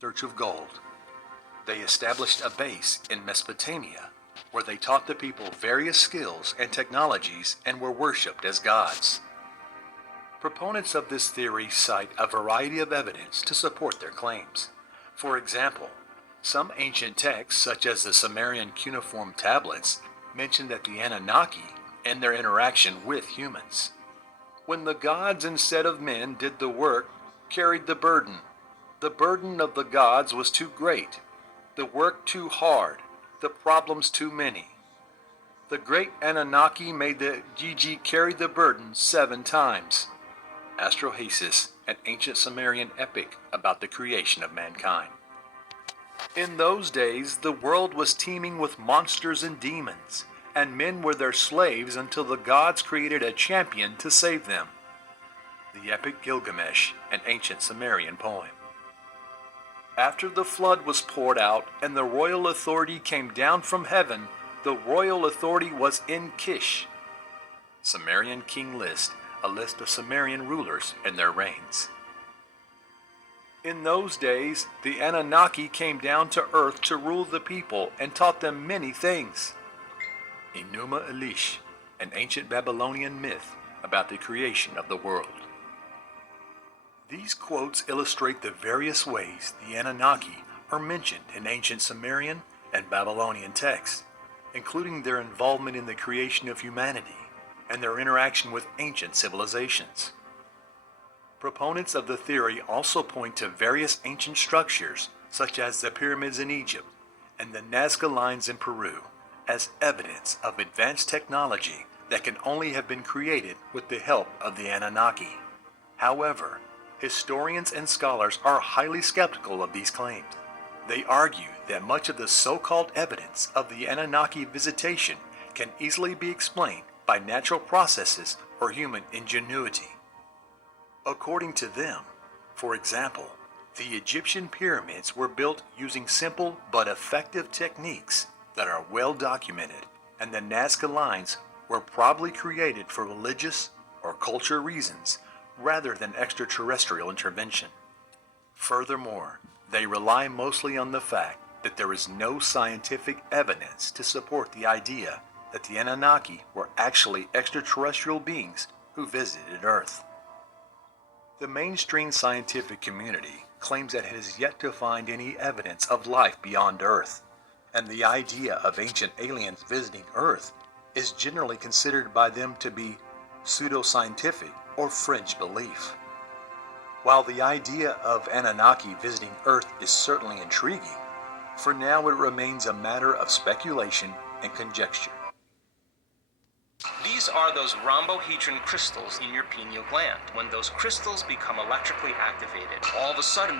search of gold. They established a base in Mesopotamia where they taught the people various skills and technologies and were worshipped as gods. Proponents of this theory cite a variety of evidence to support their claims. For example, some ancient texts, such as the Sumerian cuneiform tablets, mention that the Anunnaki and their interaction with humans. When the gods instead of men did the work, carried the burden of the gods was too great, the work too hard, the problems too many. The great Anunnaki made the Gigi carry the burden 7 times. Astrohasis, an ancient Sumerian epic about the creation of mankind. In those days, the world was teeming with monsters and demons, and men were their slaves until the gods created a champion to save them. The epic Gilgamesh, an ancient Sumerian poem. After the flood was poured out and the royal authority came down from heaven, the royal authority was in Kish. Sumerian King List, a list of Sumerian rulers and their reigns. In those days, the Anunnaki came down to earth to rule the people and taught them many things. Enuma Elish, an ancient Babylonian myth about the creation of the world. These quotes illustrate the various ways the Anunnaki are mentioned in ancient Sumerian and Babylonian texts, including their involvement in the creation of humanity and their interaction with ancient civilizations. Proponents of the theory also point to various ancient structures, such as the pyramids in Egypt and the Nazca lines in Peru, as evidence of advanced technology that can only have been created with the help of the Anunnaki. However, historians and scholars are highly skeptical of these claims. They argue that much of the so-called evidence of the Anunnaki visitation can easily be explained by natural processes or human ingenuity. According to them, for example, the Egyptian pyramids were built using simple but effective techniques that are well documented, and the Nazca lines were probably created for religious or cultural reasons rather than extraterrestrial intervention. Furthermore, they rely mostly on the fact that there is no scientific evidence to support the idea that the Anunnaki were actually extraterrestrial beings who visited Earth. The mainstream scientific community claims that it has yet to find any evidence of life beyond Earth, and the idea of ancient aliens visiting Earth is generally considered by them to be pseudoscientific or fringe belief. While the idea of Anunnaki visiting Earth is certainly intriguing, for now it remains a matter of speculation and conjecture. These are those rhombohedron crystals in your pineal gland. When those crystals become electrically activated, all of a sudden...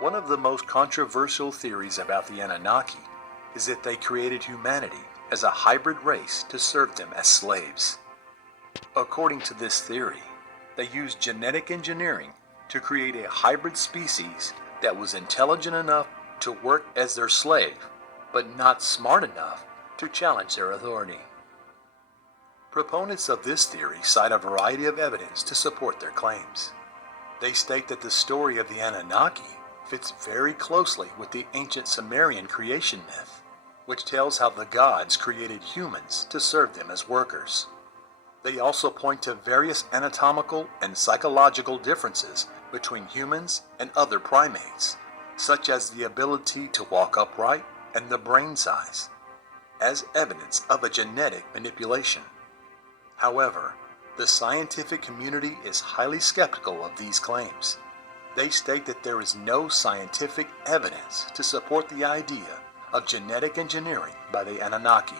One of the most controversial theories about the Anunnaki is that they created humanity as a hybrid race to serve them as slaves. According to this theory, they used genetic engineering to create a hybrid species that was intelligent enough to work as their slave, but not smart enough to challenge their authority. Proponents of this theory cite a variety of evidence to support their claims. They state that the story of the Anunnaki fits very closely with the ancient Sumerian creation myth, which tells how the gods created humans to serve them as workers. They also point to various anatomical and psychological differences between humans and other primates, such as the ability to walk upright and the brain size, as evidence of a genetic manipulation. However, the scientific community is highly skeptical of these claims. They state that there is no scientific evidence to support the idea of genetic engineering by the Anunnaki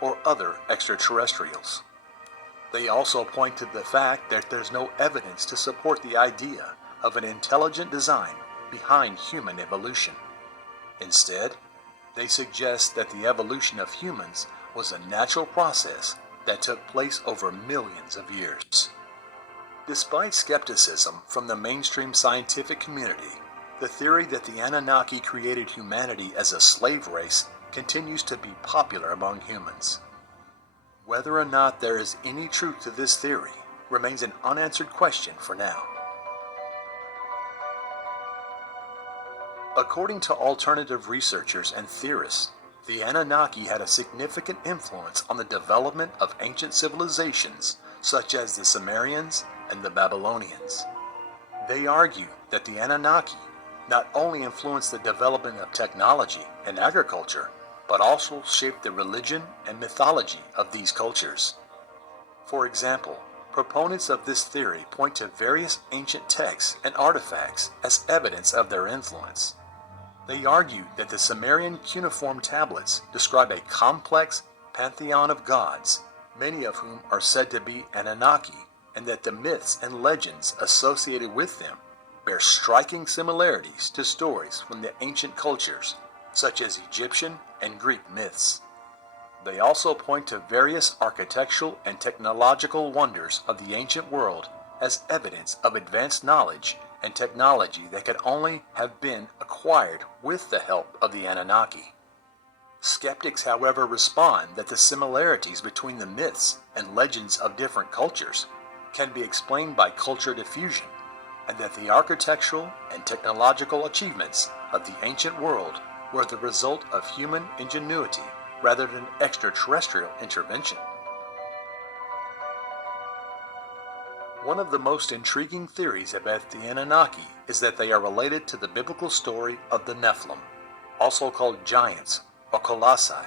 or other extraterrestrials. They also point to the fact that there's no evidence to support the idea of an intelligent design behind human evolution. Instead, they suggest that the evolution of humans was a natural process that took place over millions of years. Despite skepticism from the mainstream scientific community, the theory that the Anunnaki created humanity as a slave race continues to be popular among humans. Whether or not there is any truth to this theory remains an unanswered question for now. According to alternative researchers and theorists, the Anunnaki had a significant influence on the development of ancient civilizations such as the Sumerians and the Babylonians. They argue that the Anunnaki not only influenced the development of technology and agriculture, but also shaped the religion and mythology of these cultures. For example, proponents of this theory point to various ancient texts and artifacts as evidence of their influence. They argue that the Sumerian cuneiform tablets describe a complex pantheon of gods, many of whom are said to be Anunnaki, and that the myths and legends associated with them bear striking similarities to stories from the ancient cultures, such as Egyptian and Greek myths. They also point to various architectural and technological wonders of the ancient world as evidence of advanced knowledge and technology that could only have been acquired with the help of the Anunnaki. Skeptics, however, respond that the similarities between the myths and legends of different cultures can be explained by culture diffusion, and that the architectural and technological achievements of the ancient world were the result of human ingenuity rather than extraterrestrial intervention. One of the most intriguing theories about the Anunnaki is that they are related to the biblical story of the Nephilim, also called giants or colossi.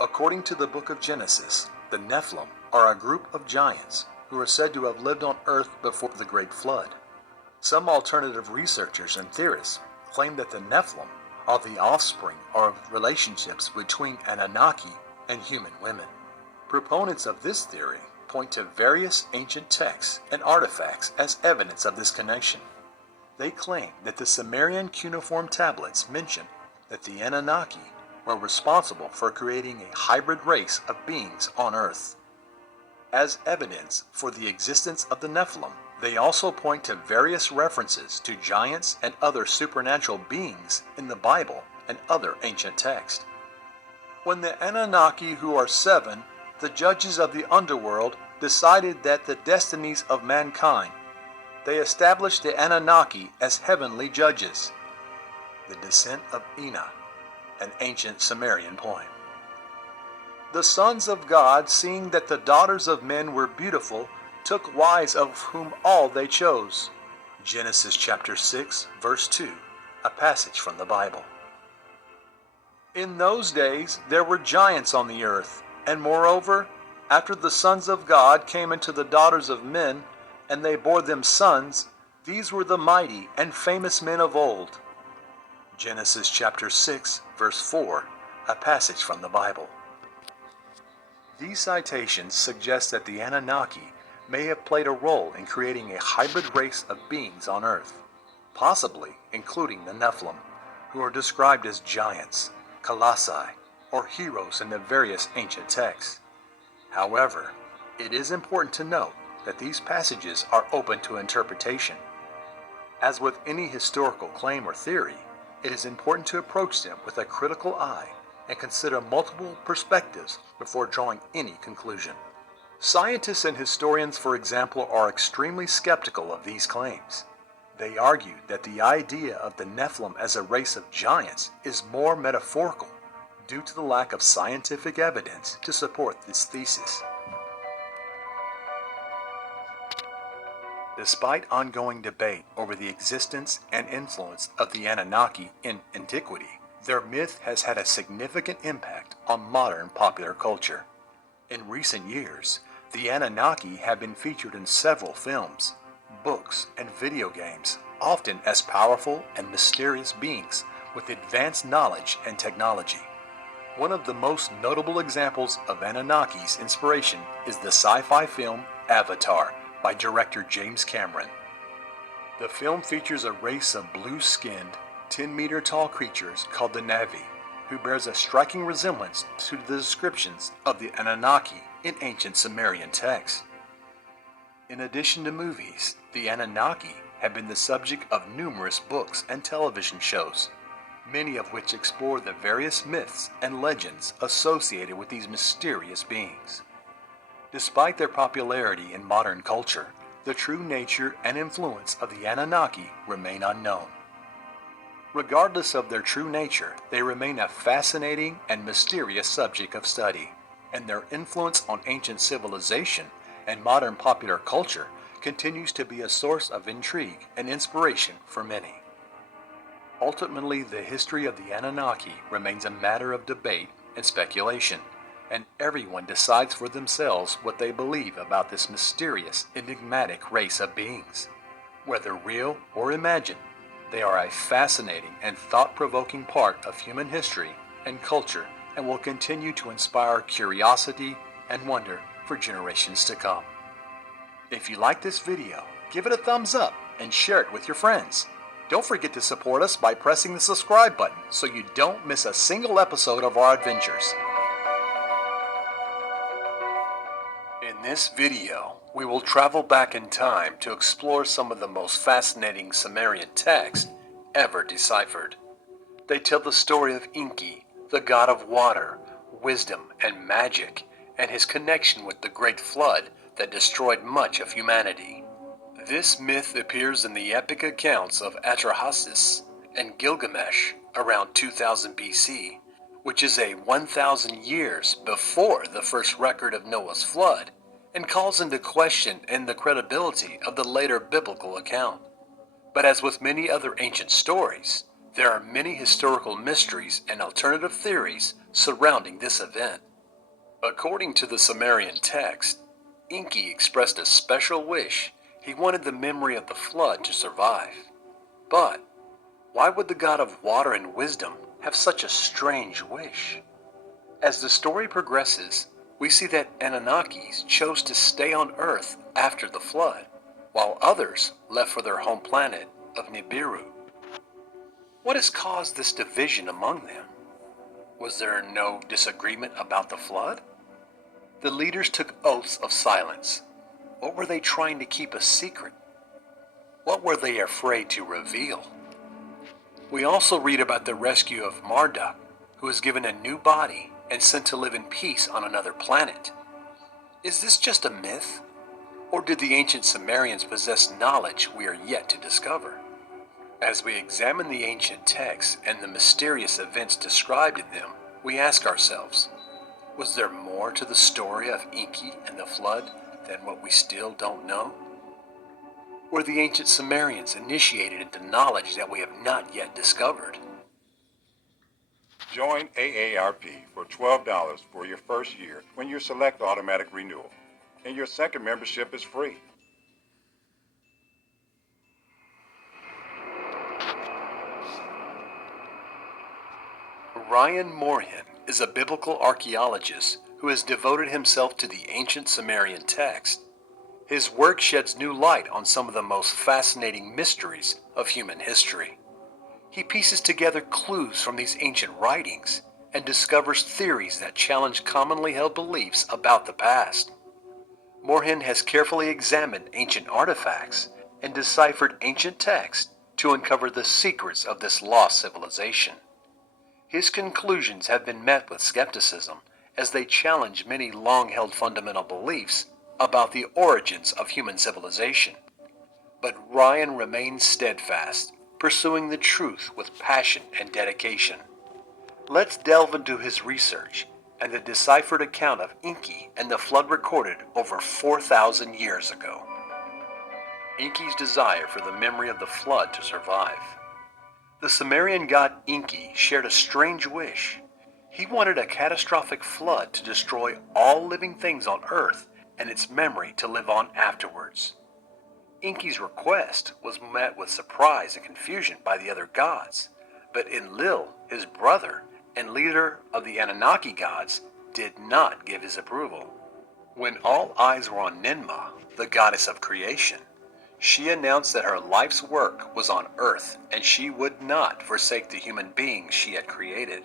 According to the book of Genesis, the Nephilim are a group of giants who are said to have lived on earth before the Great Flood. Some alternative researchers and theorists claim that the Nephilim are the offspring of relationships between Anunnaki and human women. Proponents of this theory point to various ancient texts and artifacts as evidence of this connection. They claim that the Sumerian cuneiform tablets mention that the Anunnaki were responsible for creating a hybrid race of beings on Earth. As evidence for the existence of the Nephilim, they also point to various references to giants and other supernatural beings in the Bible and other ancient texts. When the Anunnaki, who are seven, the judges of the underworld, decided that the destinies of mankind, they established the Anunnaki as heavenly judges. The Descent of Ina, an ancient Sumerian poem. The sons of God, seeing that the daughters of men were beautiful, took wives of whom all they chose. Genesis chapter 6, verse 2, a passage from the Bible. In those days there were giants on the earth, and moreover, after the sons of God came into the daughters of men, and they bore them sons, these were the mighty and famous men of old. Genesis chapter 6, verse 4, a passage from the Bible. These citations suggest that the Anunnaki may have played a role in creating a hybrid race of beings on Earth, possibly including the Nephilim, who are described as giants, colossi, or heroes in the various ancient texts. However, it is important to note that these passages are open to interpretation. As with any historical claim or theory, it is important to approach them with a critical eye and consider multiple perspectives before drawing any conclusion. Scientists and historians, for example, are extremely skeptical of these claims. They argue that the idea of the Nephilim as a race of giants is more metaphorical due to the lack of scientific evidence to support this thesis. Despite ongoing debate over the existence and influence of the Anunnaki in antiquity, their myth has had a significant impact on modern popular culture. In recent years, the Anunnaki have been featured in several films, books, and video games, often as powerful and mysterious beings with advanced knowledge and technology. One of the most notable examples of Anunnaki's inspiration is the sci-fi film Avatar by director James Cameron. The film features a race of blue-skinned, 10-meter-tall creatures called the Na'vi, who bears a striking resemblance to the descriptions of the Anunnaki in ancient Sumerian texts. In addition to movies, the Anunnaki have been the subject of numerous books and television shows, many of which explore the various myths and legends associated with these mysterious beings. Despite their popularity in modern culture, the true nature and influence of the Anunnaki remain unknown. Regardless of their true nature, they remain a fascinating and mysterious subject of study, and their influence on ancient civilization and modern popular culture continues to be a source of intrigue and inspiration for many. Ultimately, the history of the Anunnaki remains a matter of debate and speculation, and everyone decides for themselves what they believe about this mysterious, enigmatic race of beings. Whether real or imagined, they are a fascinating and thought-provoking part of human history and culture and will continue to inspire curiosity and wonder for generations to come. If you like this video, give it a thumbs up and share it with your friends. Don't forget to support us by pressing the subscribe button so you don't miss a single episode of our adventures. In this video, we will travel back in time to explore some of the most fascinating Sumerian texts ever deciphered. They tell the story of Enki, the god of water, wisdom, and magic, and his connection with the Great Flood that destroyed much of humanity. This myth appears in the epic accounts of Atrahasis and Gilgamesh around 2000 BC, which is a 1,000 years before the first record of Noah's flood, and calls into question the credibility of the later biblical account. But as with many other ancient stories, there are many historical mysteries and alternative theories surrounding this event. According to the Sumerian text, Enki expressed a special wish. He wanted the memory of the flood to survive. But why would the god of water and wisdom have such a strange wish? As the story progresses, we see that Anunnakis chose to stay on Earth after the flood, while others left for their home planet of Nibiru. What has caused this division among them? Was there no disagreement about the flood? The leaders took oaths of silence. What were they trying to keep a secret? What were they afraid to reveal? We also read about the rescue of Marduk, who was given a new body and sent to live in peace on another planet. Is this just a myth? Or did the ancient Sumerians possess knowledge we are yet to discover? As we examine the ancient texts and the mysterious events described in them, we ask ourselves, was there more to the story of Enki and the flood than what we still don't know? Were the ancient Sumerians initiated into knowledge that we have not yet discovered? Join AARP for $12 for your first year when you select automatic renewal, and your second membership is free. Ryan Moorhen is a biblical archaeologist who has devoted himself to the ancient Sumerian text. His work sheds new light on some of the most fascinating mysteries of human history. He pieces together clues from these ancient writings and discovers theories that challenge commonly held beliefs about the past. Moorhen has carefully examined ancient artifacts and deciphered ancient texts to uncover the secrets of this lost civilization. His conclusions have been met with skepticism as they challenge many long-held fundamental beliefs about the origins of human civilization. But Ryan remains steadfast, pursuing the truth with passion and dedication. Let's delve into his research and the deciphered account of Enki and the flood recorded over 4,000 years ago. Enki's desire for the memory of the flood to survive. The Sumerian god Enki shared a strange wish. He wanted a catastrophic flood to destroy all living things on Earth and its memory to live on afterwards. Enki's request was met with surprise and confusion by the other gods, but Enlil, his brother and leader of the Anunnaki gods, did not give his approval. When all eyes were on Ninmah, the goddess of creation, she announced that her life's work was on Earth and she would not forsake the human beings she had created.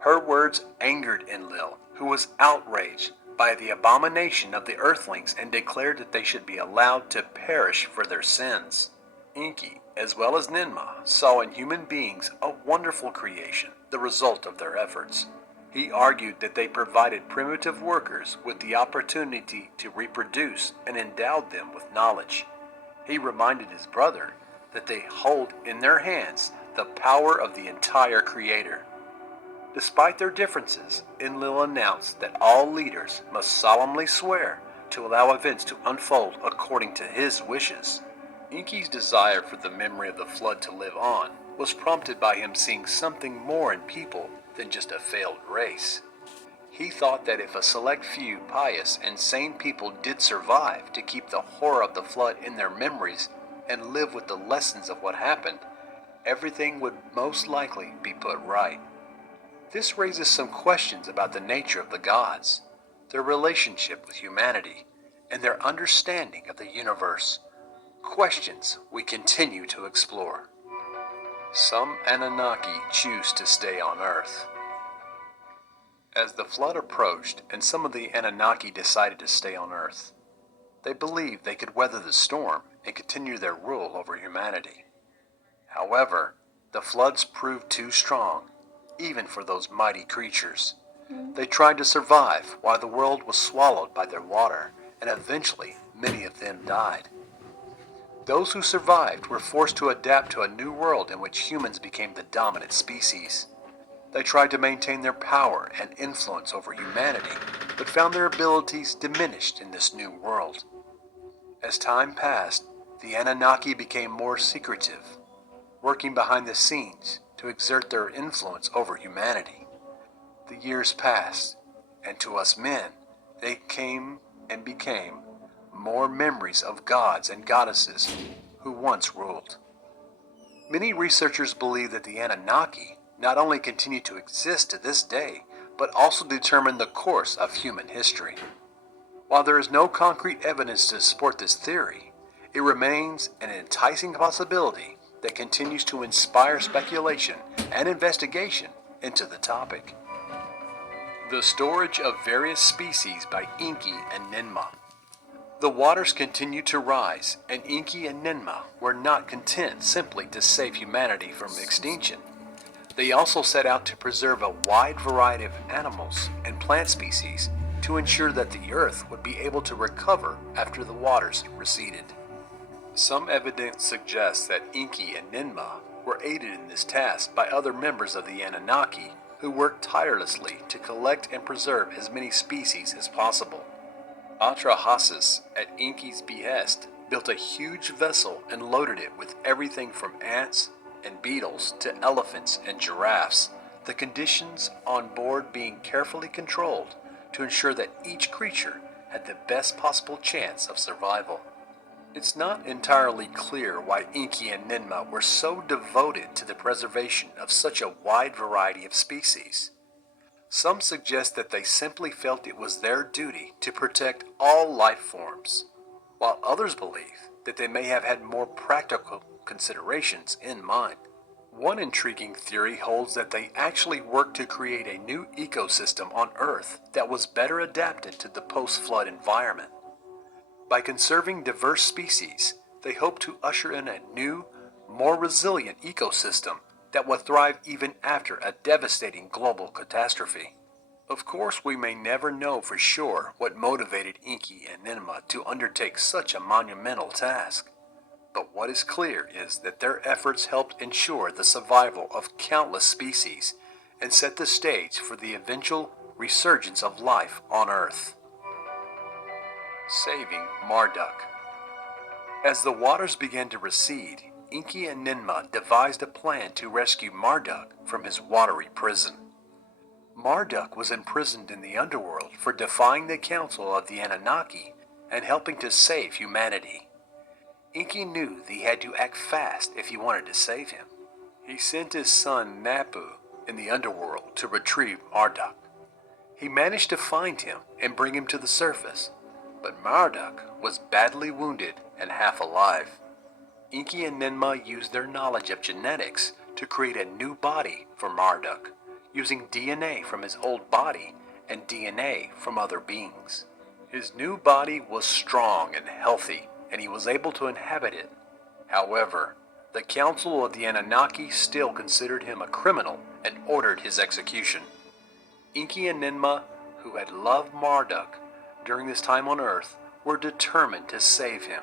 Her words angered Enlil, who was outraged by the abomination of the earthlings and declared that they should be allowed to perish for their sins. Enki, as well as Ninmah, saw in human beings a wonderful creation, the result of their efforts. He argued that they provided primitive workers with the opportunity to reproduce and endowed them with knowledge. He reminded his brother that they hold in their hands the power of the entire Creator. Despite their differences, Enlil announced that all leaders must solemnly swear to allow events to unfold according to his wishes. Enki's desire for the memory of the flood to live on was prompted by him seeing something more in people than just a failed race. He thought that if a select few pious and sane people did survive to keep the horror of the flood in their memories and live with the lessons of what happened, everything would most likely be put right. This raises some questions about the nature of the gods, their relationship with humanity, and their understanding of the universe. Questions we continue to explore. Some Anunnaki choose to stay on Earth. As the flood approached and some of the Anunnaki decided to stay on Earth, they believed they could weather the storm and continue their rule over humanity. However, the floods proved too strong, even for those mighty creatures. They tried to survive while the world was swallowed by their water, and eventually many of them died. Those who survived were forced to adapt to a new world in which humans became the dominant species. They tried to maintain their power and influence over humanity, but found their abilities diminished in this new world. As time passed, the Anunnaki became more secretive, working behind the scenes to exert their influence over humanity. The years passed, and to us men, they came and became more memories of gods and goddesses who once ruled. Many researchers believe that the Anunnaki not only continue to exist to this day, but also determine the course of human history. While there is no concrete evidence to support this theory, it remains an enticing possibility that continues to inspire speculation and investigation into the topic. The storage of various species by Enki and Ninmah. The waters continued to rise, and Enki and Ninmah were not content simply to save humanity from extinction. They also set out to preserve a wide variety of animals and plant species to ensure that the earth would be able to recover after the waters receded. Some evidence suggests that Enki and Ninmah were aided in this task by other members of the Anunnaki who worked tirelessly to collect and preserve as many species as possible. Atrahasis, at Enki's behest, built a huge vessel and loaded it with everything from ants and beetles to elephants and giraffes, the conditions on board being carefully controlled to ensure that each creature had the best possible chance of survival. It's not entirely clear why Enki and Ninmah were so devoted to the preservation of such a wide variety of species. Some suggest that they simply felt it was their duty to protect all life forms, while others believe that they may have had more practical considerations in mind. One intriguing theory holds that they actually worked to create a new ecosystem on Earth that was better adapted to the post-flood environment. By conserving diverse species, they hope to usher in a new, more resilient ecosystem that will thrive even after a devastating global catastrophe. Of course, we may never know for sure what motivated Enki and Ninmah to undertake such a monumental task. But what is clear is that their efforts helped ensure the survival of countless species and set the stage for the eventual resurgence of life on Earth. Saving Marduk. As the waters began to recede, Enki and Ninmah devised a plan to rescue Marduk from his watery prison. Marduk was imprisoned in the underworld for defying the council of the Anunnaki and helping to save humanity. Enki knew that he had to act fast if he wanted to save him. He sent his son Napu in the underworld to retrieve Marduk. He managed to find him and bring him to the surface, but Marduk was badly wounded and half alive. Enki and Ninmah used their knowledge of genetics to create a new body for Marduk, using DNA from his old body and DNA from other beings. His new body was strong and healthy, and he was able to inhabit it. However, the Council of the Anunnaki still considered him a criminal and ordered his execution. Enki and Ninmah, who had loved Marduk during this time on Earth, were determined to save him.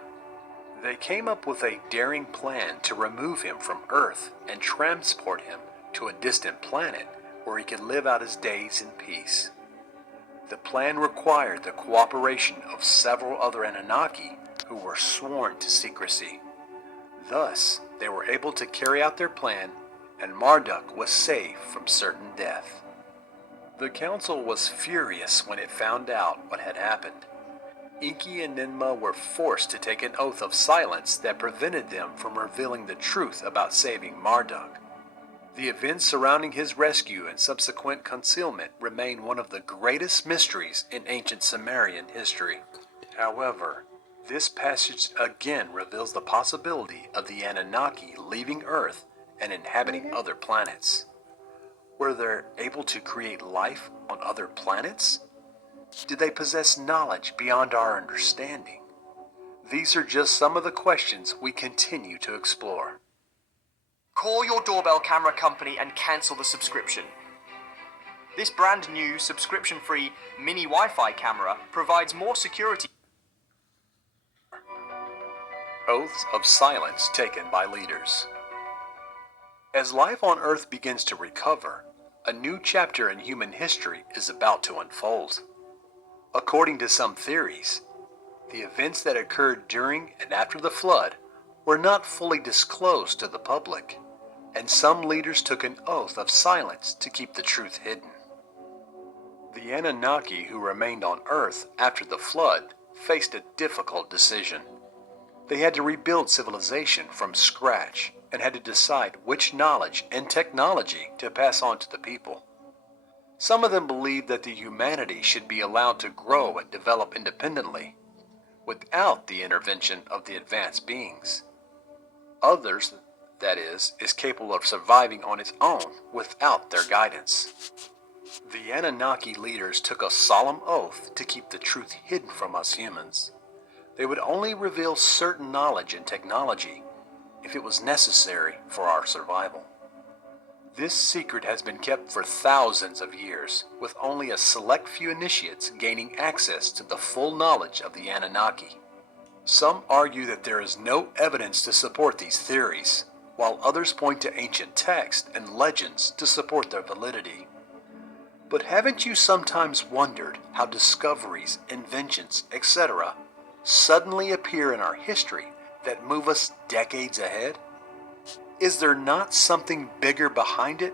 They came up with a daring plan to remove him from Earth and transport him to a distant planet where he could live out his days in peace. The plan required the cooperation of several other Anunnaki who were sworn to secrecy. Thus, they were able to carry out their plan, and Marduk was saved from certain death. The council was furious when it found out what had happened. Enki and Ninmah were forced to take an oath of silence that prevented them from revealing the truth about saving Marduk. The events surrounding his rescue and subsequent concealment remain one of the greatest mysteries in ancient Sumerian history. However, this passage again reveals the possibility of the Anunnaki leaving Earth and inhabiting other planets. Were they able to create life on other planets? Did they possess knowledge beyond our understanding? These are just some of the questions we continue to explore. Call your doorbell camera company and cancel the subscription. This brand new subscription-free mini Wi-Fi camera provides more security. Oaths of silence taken by leaders. As life on Earth begins to recover, a new chapter in human history is about to unfold. According to some theories, the events that occurred during and after the flood were not fully disclosed to the public, and some leaders took an oath of silence to keep the truth hidden. The Anunnaki who remained on Earth after the flood faced a difficult decision. They had to rebuild civilization from scratch and had to decide which knowledge and technology to pass on to the people. Some of them believed that the humanity should be allowed to grow and develop independently, without the intervention of the advanced beings. Others, that is capable of surviving on its own without their guidance. The Anunnaki leaders took a solemn oath to keep the truth hidden from us humans. They would only reveal certain knowledge and technology if it was necessary for our survival. This secret has been kept for thousands of years, with only a select few initiates gaining access to the full knowledge of the Anunnaki. Some argue that there is no evidence to support these theories, while others point to ancient texts and legends to support their validity. But haven't you sometimes wondered how discoveries, inventions, etc. suddenly appear in our history that move us decades ahead? Is there not something bigger behind it?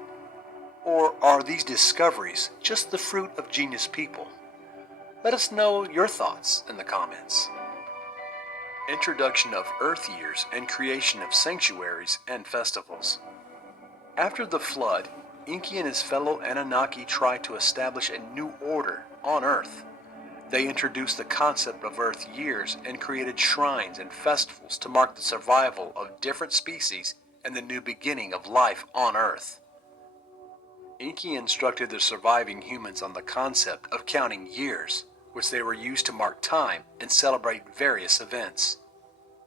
Or are these discoveries just the fruit of genius people? Let us know your thoughts in the comments. Introduction of Earth years and creation of sanctuaries and festivals. After the flood, Enki and his fellow Anunnaki tried to establish a new order on Earth. They introduced the concept of Earth years and created shrines and festivals to mark the survival of different species and the new beginning of life on Earth. Enki instructed the surviving humans on the concept of counting years, which they were used to mark time and celebrate various events.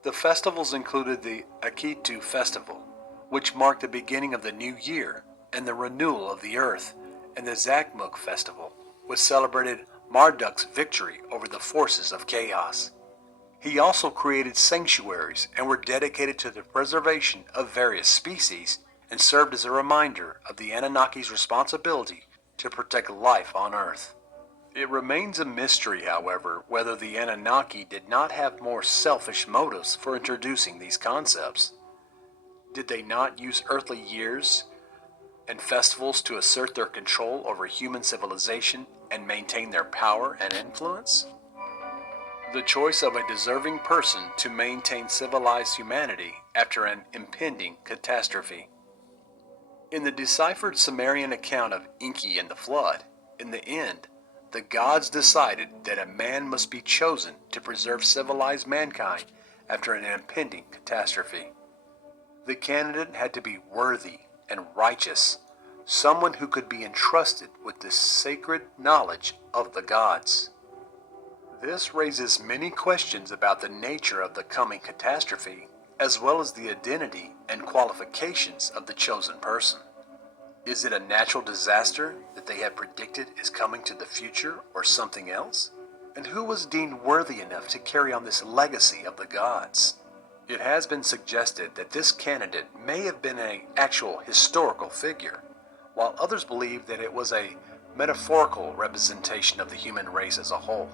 The festivals included the Akitu festival, which marked the beginning of the new year and the renewal of the earth, and the Zakmuk festival, which celebrated Marduk's victory over the forces of chaos. He also created sanctuaries and were dedicated to the preservation of various species and served as a reminder of the Anunnaki's responsibility to protect life on Earth. It remains a mystery, however, whether the Anunnaki did not have more selfish motives for introducing these concepts. Did they not use earthly years and festivals to assert their control over human civilization and maintain their power and influence? The choice of a deserving person to maintain civilized humanity after an impending catastrophe. In the deciphered Sumerian account of Enki and the flood, in the end, the gods decided that a man must be chosen to preserve civilized mankind after an impending catastrophe. The candidate had to be worthy and righteous, someone who could be entrusted with the sacred knowledge of the gods. This raises many questions about the nature of the coming catastrophe, as well as the identity and qualifications of the chosen person. Is it a natural disaster that they had predicted is coming to the future, or something else? And who was deemed worthy enough to carry on this legacy of the gods? It has been suggested that this candidate may have been an actual historical figure, while others believe that it was a metaphorical representation of the human race as a whole.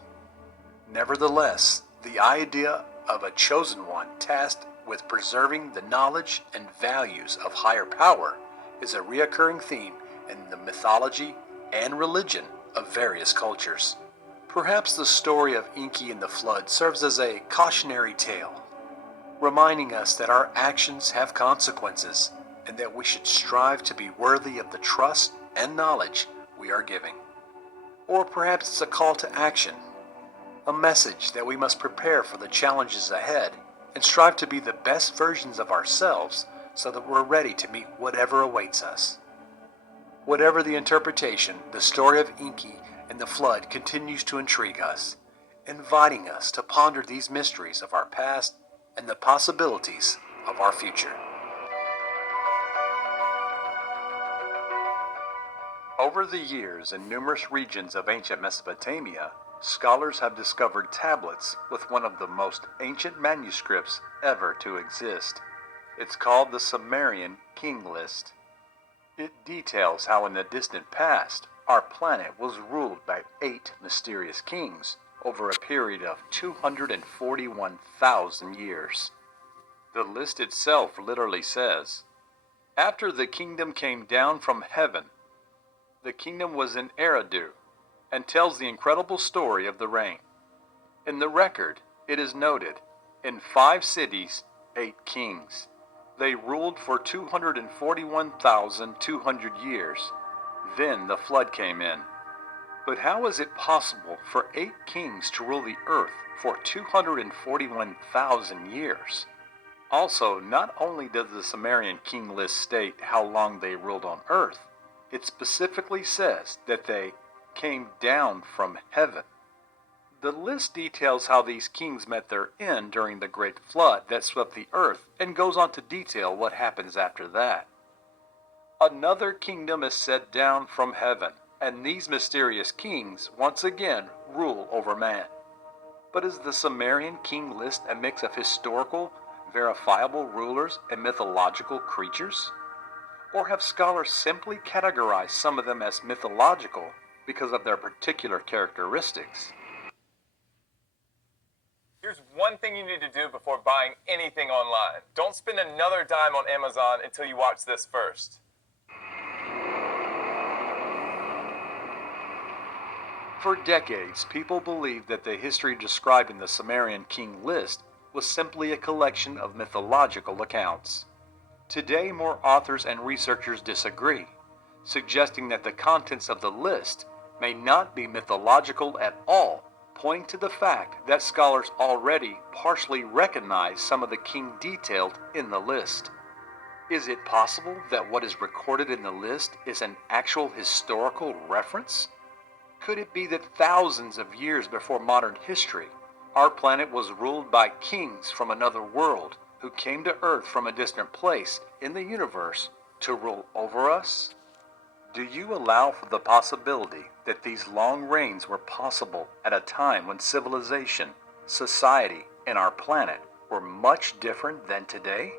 Nevertheless, the idea of a chosen one tasked with preserving the knowledge and values of higher power is a recurring theme in the mythology and religion of various cultures. Perhaps the story of Enki and the flood serves as a cautionary tale, reminding us that our actions have consequences and that we should strive to be worthy of the trust and knowledge we are giving. Or perhaps it's a call to action, a message that we must prepare for the challenges ahead and strive to be the best versions of ourselves so that we're ready to meet whatever awaits us. Whatever the interpretation, the story of Enki and the flood continues to intrigue us, inviting us to ponder these mysteries of our past and the possibilities of our future. Over the years, in numerous regions of ancient Mesopotamia, scholars have discovered tablets with one of the most ancient manuscripts ever to exist. It's called the Sumerian King List. It details how in the distant past, our planet was ruled by 8 mysterious kings over a period of 241,000 years. The list itself literally says, "After the kingdom came down from heaven, the kingdom was in Eridu," and tells the incredible story of the reign. In the record, it is noted, in 5 cities, 8 kings. They ruled for 241,200 years. Then the flood came in. But how is it possible for 8 kings to rule the earth for 241,000 years? Also, not only does the Sumerian king list state how long they ruled on earth, it specifically says that they came down from heaven. The list details how these kings met their end during the great flood that swept the earth and goes on to detail what happens after that. Another kingdom is set down from heaven, and these mysterious kings once again rule over man. But is the Sumerian king list a mix of historical, verifiable rulers and mythological creatures? Or have scholars simply categorized some of them as mythological because of their particular characteristics? Here's one thing you need to do before buying anything online. Don't spend another dime on Amazon until you watch this first. For decades, people believed that the history described in the Sumerian king list was simply a collection of mythological accounts. Today, more authors and researchers disagree, suggesting that the contents of the list may not be mythological at all, pointing to the fact that scholars already partially recognize some of the king detailed in the list. Is it possible that what is recorded in the list is an actual historical reference? Could it be that thousands of years before modern history, our planet was ruled by kings from another world who came to Earth from a distant place in the universe to rule over us? Do you allow for the possibility that these long reigns were possible at a time when civilization, society, and our planet were much different than today?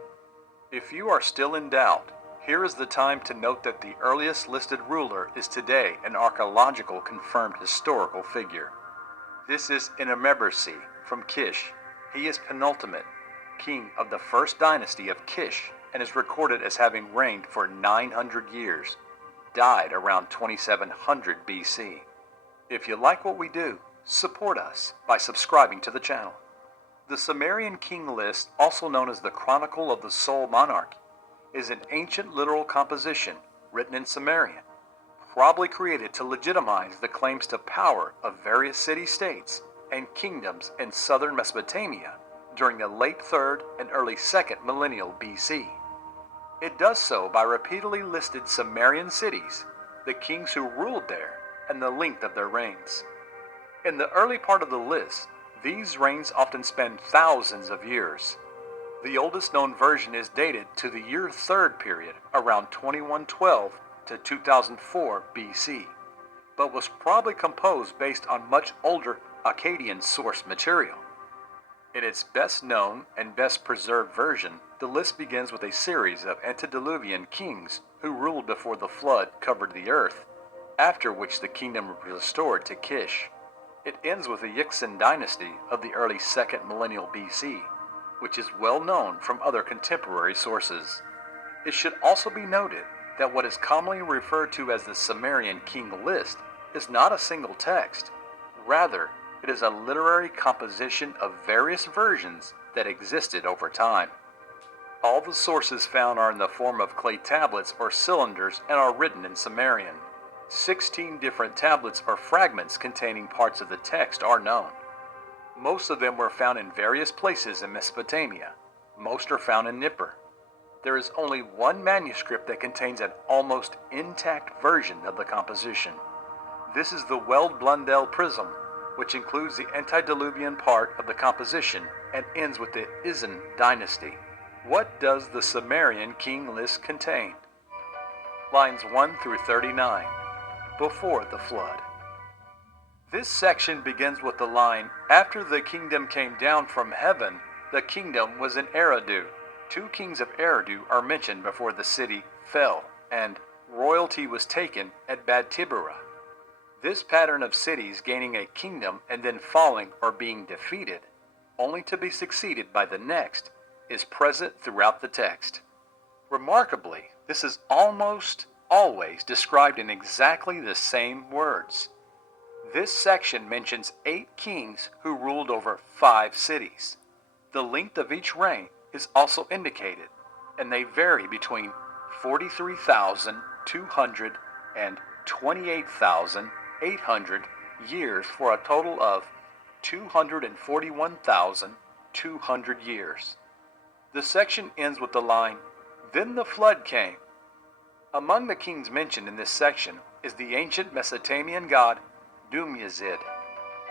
If you are still in doubt, here is the time to note that the earliest listed ruler is today an archaeological confirmed historical figure. This is Enmebersi from Kish. He is penultimate king of the first dynasty of Kish and is recorded as having reigned for 900 years. Died around 2700 BC. If you like what we do, support us by subscribing to the channel. The Sumerian king list, also known as the Chronicle of the Soul Monarchy, is an ancient literal composition written in Sumerian, probably created to legitimize the claims to power of various city-states and kingdoms in southern Mesopotamia during the late 3rd and early 2nd millennial BC. It does so by repeatedly listed Sumerian cities, the kings who ruled there, and the length of their reigns. In the early part of the list, these reigns often span thousands of years. The oldest known version is dated to the year 3rd period, around 2112 to 2004 BC, but was probably composed based on much older Akkadian source material. In its best known and best preserved version, the list begins with a series of antediluvian kings who ruled before the flood covered the earth, after which the kingdom was restored to Kish. It ends with the Yixan dynasty of the early 2nd millennial BC, which is well known from other contemporary sources. It should also be noted that what is commonly referred to as the Sumerian king list is not a single text. Rather, it is a literary composition of various versions that existed over time. All the sources found are in the form of clay tablets or cylinders and are written in Sumerian. 16 different tablets or fragments containing parts of the text are known. Most of them were found in various places in Mesopotamia. Most are found in Nippur. There is only one manuscript that contains an almost intact version of the composition. This is the Weld-Blundell prism, which includes the antediluvian part of the composition and ends with the Isin dynasty. What does the Sumerian king list contain? Lines 1 through 39. Before the flood. This section begins with the line, "After the kingdom came down from heaven, the kingdom was in Eridu." 2 kings of Eridu are mentioned before the city fell, and royalty was taken at Bad Tibera. This pattern of cities gaining a kingdom and then falling or being defeated, only to be succeeded by the next, is present throughout the text. Remarkably, this is almost always described in exactly the same words. This section mentions 8 kings who ruled over 5 cities. The length of each reign is also indicated, and they vary between 43,200 and 28,800 years for a total of 241,200 years. The section ends with the line, "Then the flood came." Among the kings mentioned in this section is the ancient Mesopotamian god Dumyazid,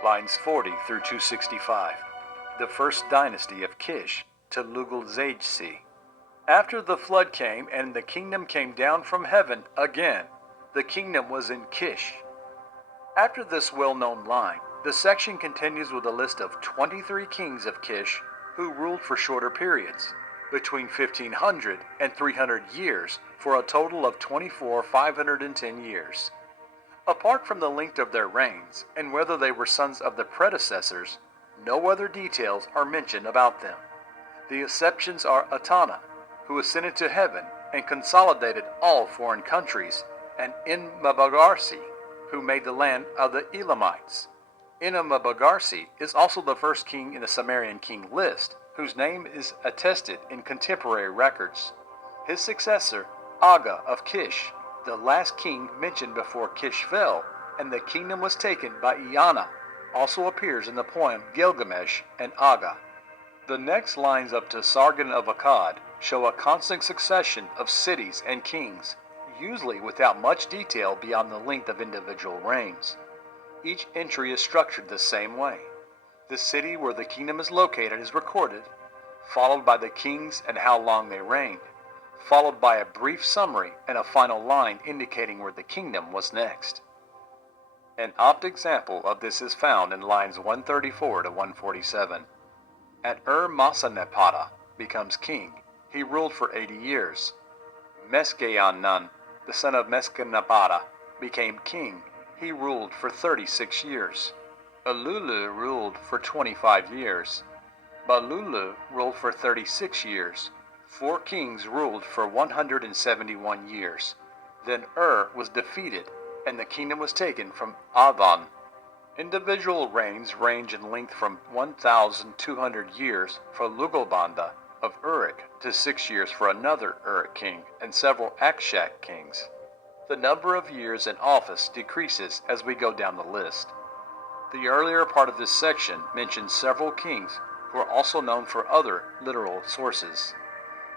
lines 40 through 265, the first dynasty of Kish to Lugal-Zagesi. After the flood came and the kingdom came down from heaven again, the kingdom was in Kish. After this well-known line, the section continues with a list of 23 kings of Kish who ruled for shorter periods, between 1500 and 300 years, for a total of 24,510 years. Apart from the length of their reigns and whether they were sons of the predecessors, no other details are mentioned about them. The exceptions are Atana, who ascended to heaven and consolidated all foreign countries, and Enmabagarsi, who made the land of the Elamites. Enmabagarsi is also the first king in the Sumerian king list, whose name is attested in contemporary records. His successor, Aga of Kish, the last king mentioned before Kish fell and the kingdom was taken by Eanna, also appears in the poem Gilgamesh and Aga. The next lines up to Sargon of Akkad show a constant succession of cities and kings, usually without much detail beyond the length of individual reigns. Each entry is structured the same way. The city where the kingdom is located is recorded, followed by the kings and how long they reigned, followed by a brief summary and a final line indicating where the kingdom was next. An apt example of this is found in lines 134 to 147. At Masanepata becomes king. He ruled for 80 years. Meskeanun, the son of Meskenapata, became king. He ruled for 36 years. Alulu ruled for 25 years. Balulu ruled for 36 years. 4 kings ruled for 171 years. Then was defeated, and the kingdom was taken from Avan. Individual reigns range in length from 1,200 years for Lugalbanda of Uruk to 6 years for another Uruk king and several Akshak kings. The number of years in office decreases as we go down the list. The earlier part of this section mentions several kings who are also known for other literal sources.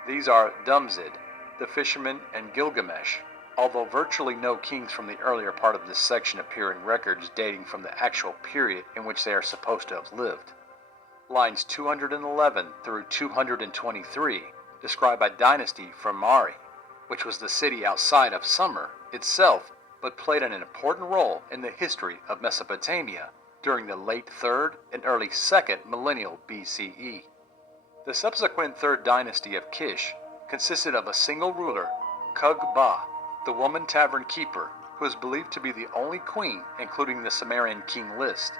These are Dumzid, the fisherman, and Gilgamesh, although virtually no kings from the earlier part of this section appear in records dating from the actual period in which they are supposed to have lived. Lines 211 through 223 describe a dynasty from Mari, which was the city outside of Sumer itself, but played an important role in the history of Mesopotamia during the late 3rd and early 2nd millennial BCE. The subsequent 3rd dynasty of Kish consisted of a single ruler, Kug-Ba, the woman tavern keeper, who is believed to be the only queen, including the Sumerian king list.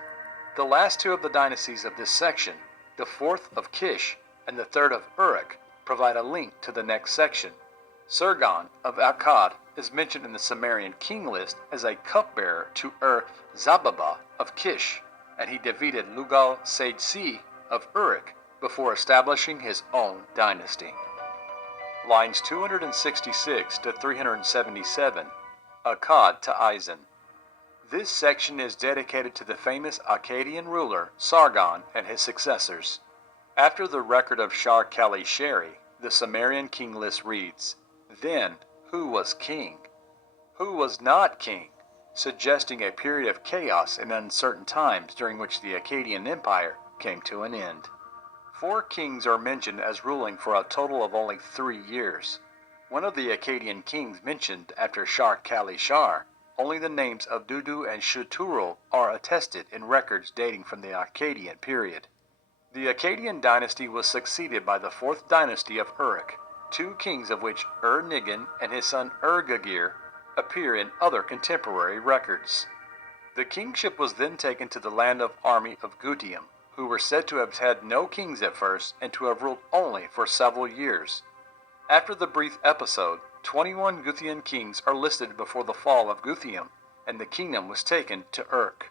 The last two of the dynasties of this section, the 4th of Kish and the 3rd of Uruk, provide a link to the next section. Sargon of Akkad is mentioned in the Sumerian king list as a cupbearer to Zababa of Kish, and he defeated Lugal-Sage-Si of Uruk before establishing his own dynasty. Lines 266 to 377, Akkad to Eisen. This section is dedicated to the famous Akkadian ruler Sargon and his successors. After the record of Shar-Kali-Sheri, the Sumerian king list reads, "Then, who was king? Who was not king?" suggesting a period of chaos and uncertain times during which the Akkadian Empire came to an end. 4 kings are mentioned as ruling for a total of only 3 years. One of the Akkadian kings mentioned after Shar-Kali-Shar, only the names of Dudu and Shuturul are attested in records dating from the Akkadian period. The Akkadian dynasty was succeeded by the 4th dynasty of Uruk, 2 kings of which Ur-Nigan and his son Ur-Gagir appear in other contemporary records. The kingship was then taken to the land of army of Gutium, who were said to have had no kings at first and to have ruled only for several years. After the brief episode, 21 Gutian kings are listed before the fall of Gutium, and the kingdom was taken to Uruk.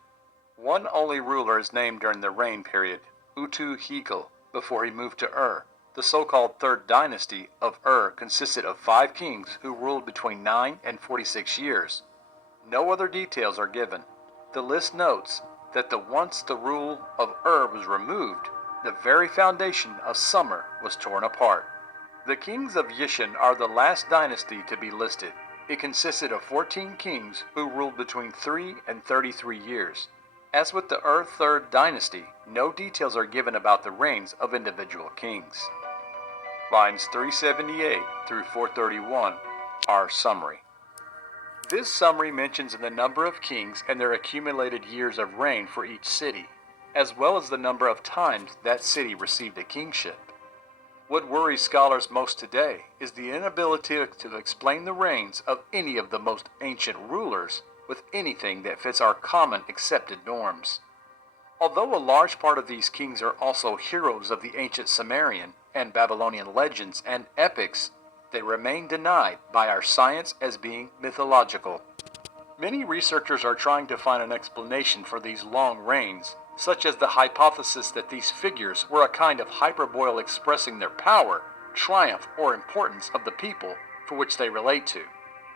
One only ruler is named during the reign period, Utu-Hikal, before he moved to Ur. The so-called 3rd dynasty of Ur consisted of 5 kings who ruled between 9 and 46 years. No other details are given. The list notes that once the rule of Ur was removed, the very foundation of summer was torn apart. The kings of Yishan are the last dynasty to be listed. It consisted of 14 kings who ruled between 3 and 33 years. As with the Ur 3rd dynasty, no details are given about the reigns of individual kings. Lines 378 through 431 are summary. This summary mentions the number of kings and their accumulated years of reign for each city, as well as the number of times that city received a kingship. What worries scholars most today is the inability to explain the reigns of any of the most ancient rulers with anything that fits our common accepted norms. Although a large part of these kings are also heroes of the ancient Sumerian and Babylonian legends and epics, they remain denied by our science as being mythological. Many researchers are trying to find an explanation for these long reigns, such as the hypothesis that these figures were a kind of hyperbole expressing their power, triumph, or importance of the people for which they relate to.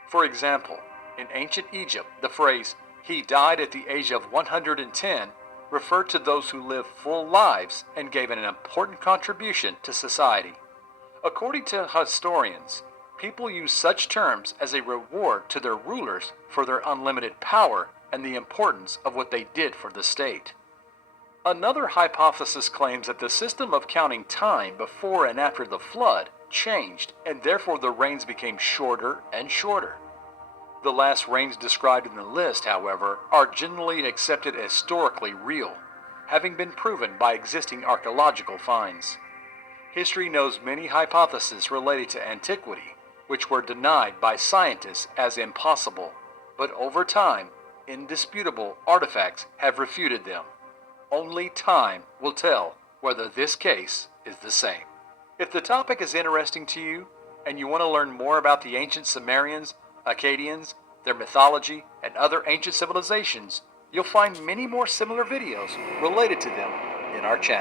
For example, in ancient Egypt, the phrase, "he died at the age of 110, referred to those who lived full lives and gave an important contribution to society. According to historians, people use such terms as a reward to their rulers for their unlimited power and the importance of what they did for the state. Another hypothesis claims that the system of counting time before and after the flood changed, and therefore the reigns became shorter and shorter. The last reigns described in the list, however, are generally accepted as historically real, having been proven by existing archaeological finds. History knows many hypotheses related to antiquity, which were denied by scientists as impossible, but over time, indisputable artifacts have refuted them. Only time will tell whether this case is the same. If the topic is interesting to you, and you want to learn more about the ancient Sumerians, Akkadians, their mythology, and other ancient civilizations, you'll find many more similar videos related to them in our channel.